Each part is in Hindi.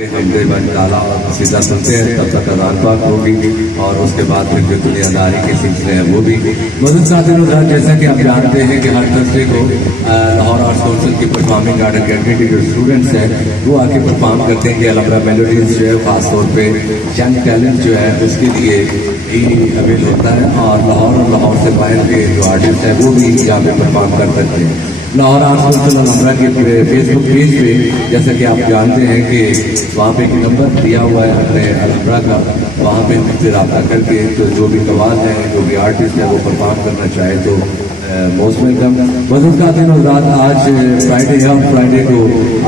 हम डाला और सीधा सुनते हैं, तब तक अज़ान पाक होगी और उसके बाद फिर जो दुनियादारी के सिलसिले हैं वो भी। मज़ीद साथियों, जैसा कि आप जानते हैं कि हर थर्सडे को लाहौर आर्ट्स काउंसिल की परफॉर्मिंग आर्ट अकेडमी के जो स्टूडेंट्स हैं वो आके परफॉर्म करते हैं कि अलमरा मेलोडीज जो है ख़ासतौर पर यंग टैलेंट जो है उसके लिए ही अवेल होता है और लाहौर से बाहर के जो आर्टिस्ट हैं वो भी यहाँ पे परफॉर्म कर सकते हैं। लाहौर आर्ट्स काउंसिल अलमरा के फेसबुक पेज पे जैसा कि आप जानते हैं कि वहाँ पे एक नंबर दिया हुआ है अपने अलमरा का, वहाँ पे मुझसे रब्ता करके तो जो भी कवाल है जो भी आर्टिस्ट है वो परफॉर्म करना चाहे तो मोस्ट वेलकम। मज़ीद का दिन और रात आज फ्राइडे है और फ्राइडे को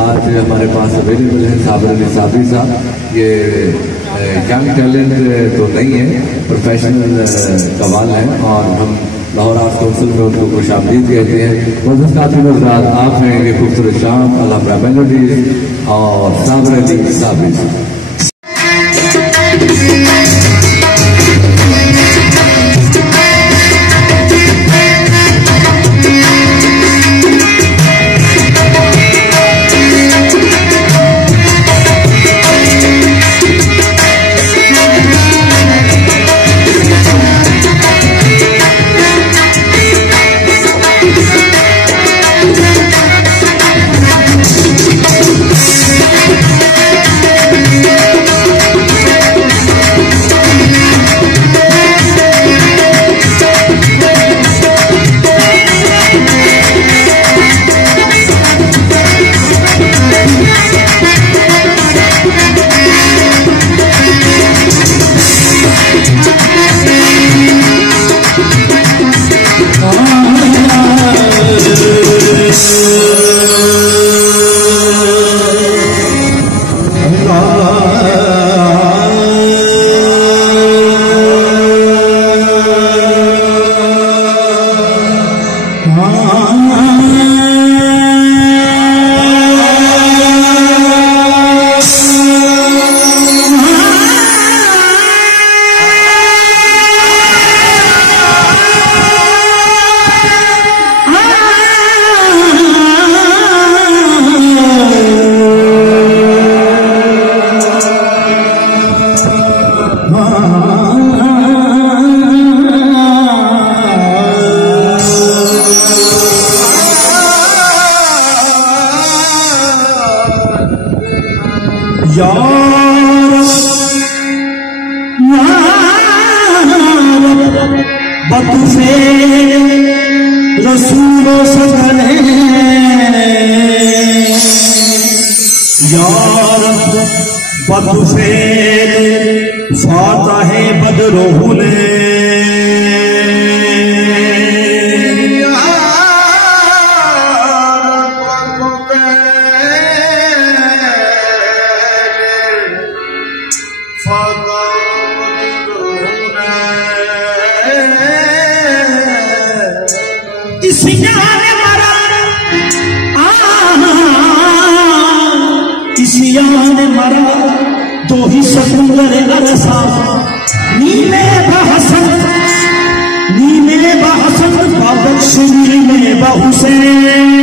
आज हमारे पास अवेलेबल है साबिर अली साबरी साहब। ये यंग टैलेंट तो नहीं है, प्रोफेशनल कवाल है और हम लाहौर आर्ट्स काउंसिल में उनको खुशामदीद कहते हैं। मज़ीद का दिन और रात आप हैं ये खूबसूरत शाम अलमरा मेलोडीज और साबिर अली साबरी साहब। बतुफे रसूलो सगले यार बतुफे फातहे बदरोले ने मरा दो ही समुंदर अरसा नीले बहसन बाबक नीले बहुसैन।